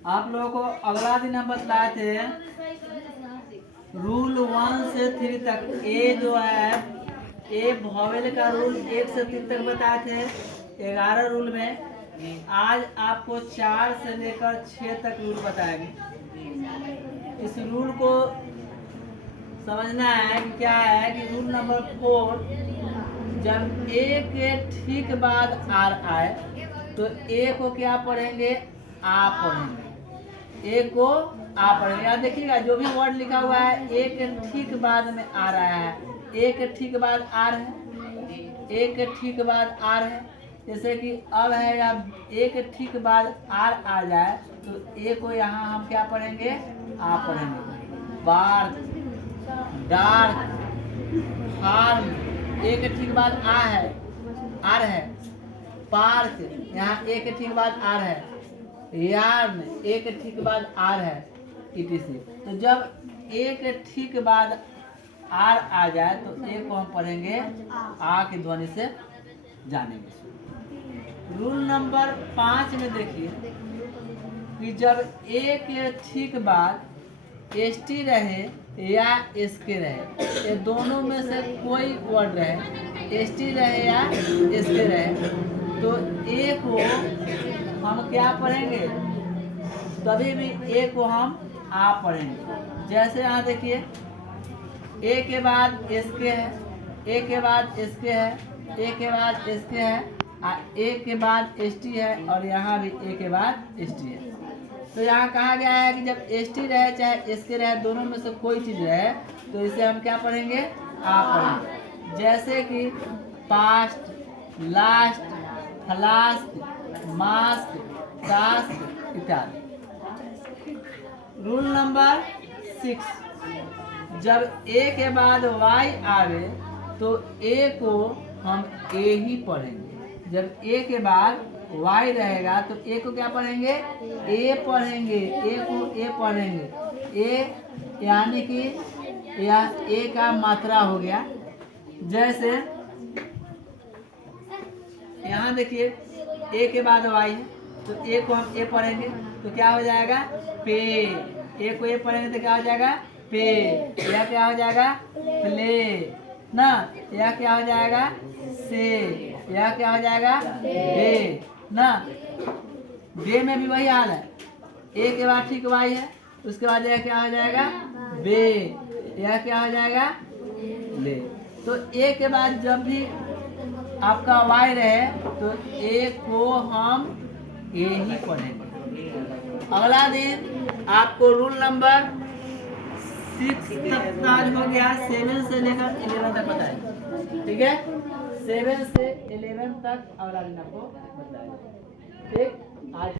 आप लोगों को अगला दिन हम बताए थे रूल 1 से 3 तक। ए जो है ए वॉवेल का रूल 1 से 3 तक बताए थे 11 रूल में। आज आपको 4 से लेकर 6 तक रूल बताएंगे। इस रूल को समझना है कि क्या है कि रूल नंबर 4, जब ए के ठीक बाद आर आए तो ए को क्या पढ़ेंगे, आ पढ़ेंगे। ए को आ पढ़ेंगे। यहाँ देखिएगा जो भी वर्ड लिखा हुआ है ए के ठीक बाद में आ रहा है, ए के ठीक बाद आर है, ए के ठीक बाद आर है। जैसे कि अब है या ए के ठीक बाद आर आ जाए तो ए को यहाँ हम क्या पढ़ेंगे, आ पढ़ेंगे। बार, डार्क, फार्म, ए के ठीक बाद आ है, आर है। पार्क, यहाँ ए के ठीक बाद आर है। यार्न, ए के ठीक बाद आर है, etc। तो जब ए के ठीक बाद आर आ जाए तो ए को हम पढ़ेंगे आ की ध्वनि से जानेंगे। रूल नंबर 5 में देखिए कि जब ए के ठीक बाद एस टी रहे या एस के रहे, ये दोनों में से कोई वर्ड रहे, एस टी रहे या एस के रहे, तो ए को हम क्या पढ़ेंगे, तभी भी ए को हम आ पढ़ेंगे। जैसे यहाँ देखिए ए के बाद एस के है, ए के बाद एस के है, ए के बाद एस के है, ए के बाद एस टी है और यहाँ भी ए के बाद एस टी है। तो यहाँ कहा गया है कि जब एस टी रहे चाहे एस के रहे, दोनों में से कोई चीज रहे तो इसे हम क्या पढ़ेंगे, आ पढ़ेंगे। जैसे कि past, last, flask, mask, task इत्यादि। रूल नंबर 6, जब ए के बाद वाई आवे तो ए को हम ए ही पढ़ेंगे। जब ए के बाद वाई रहेगा तो ए को क्या पढ़ेंगे, ए पढ़ेंगे, ए को ए पढ़ेंगे। ए यानी कि यह ए का मात्रा हो गया। जैसे यहाँ देखिए ए के बाद वाई है तो ए को हम ए पढ़ेंगे तो क्या हो जाएगा, पे। ए को ए पढ़ेंगे तो क्या हो जाएगा, पे। यह क्या हो जाएगा, प्ले ना। यह क्या हो जाएगा, से। यह क्या हो जाएगा, डे ना। डे में भी वही हाल है, ए के बाद ठीक वाई है, उसके बाद यह क्या हो जाएगा, बे। यह क्या हो जाएगा, ले। तो ए के बाद जब भी आपका वाई रहे तो ए को हम ए ही पढ़ेंगे। अगला दिन आपको रूल नंबर 6 तक आज हो गया, 7 से लेकर 11 तक बताए। ठीक है, 7 से 11 तक अगला दिन आपको बताए। ठीक, आज